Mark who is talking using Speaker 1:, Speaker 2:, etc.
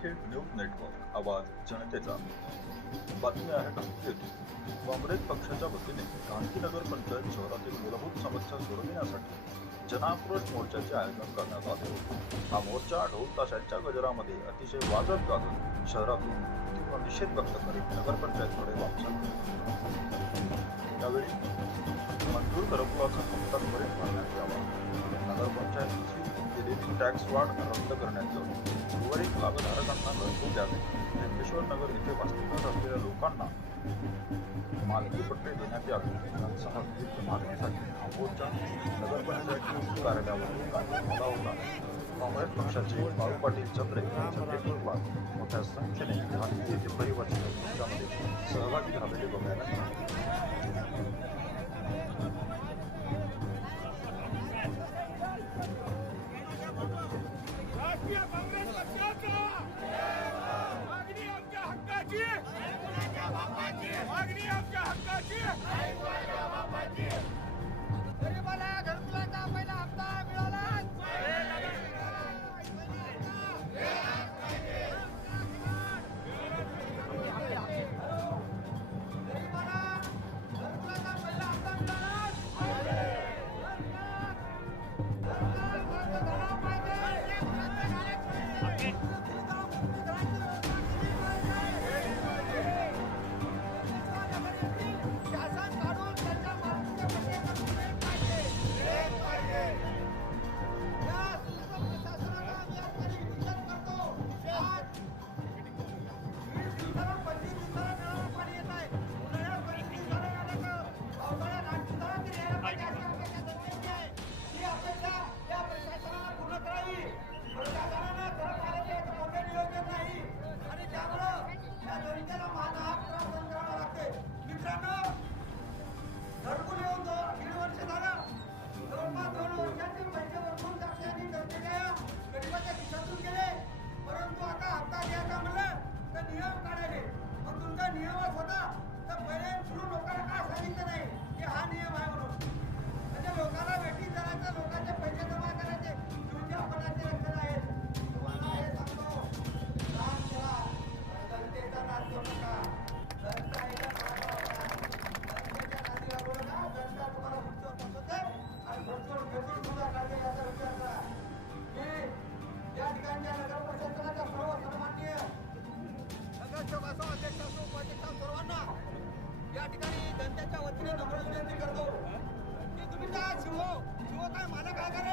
Speaker 1: Sindkhed news network आवाज जनतेचा. बातमी आहे गांधीची काँग्रेस पक्षाच्या वतीने गांधीनगर पंचायत शहरातील मूलभूत समस्या सोडविण्यासाठी जनाक्रोश मोर्चाचे आयोजन करण्यात आले होते. हा मोर्चा ढोल ताशांच्या गजरामध्ये अतिशय वाजत गाजत शहरातून तीव्र निषेध व्यक्त करीत नगरपंचायतकडे वापस यावेळी मंजूर करपुराचा दिलेली टॅक्स वाढ रद्द करण्यात यावी उर्वरित लाभधारकांना घरकुल द्यावे. व्यंकेश्वर नगर येथे वास्तव्यात असलेल्या लोकांना मालकी पट्टे देण्यात यावे. यांसह विविध मागणीसाठी हा नगरपंचायत कार्यालयावर कार्यक्रम झाला होता. काँग्रेस पक्षाचे बाळू पाटील चंद्रे यांच्या नेतृत्वात मोठ्या संख्येने गांधी येथे परिवर्तन सहभागी झालेले बघायला मिळाले.
Speaker 2: here! अध्यक्ष सर्वांना या ठिकाणी जनतेच्या वतीने नम्र विनंती करतो. की तुम्ही काय शिवो शिव काय मालक आहे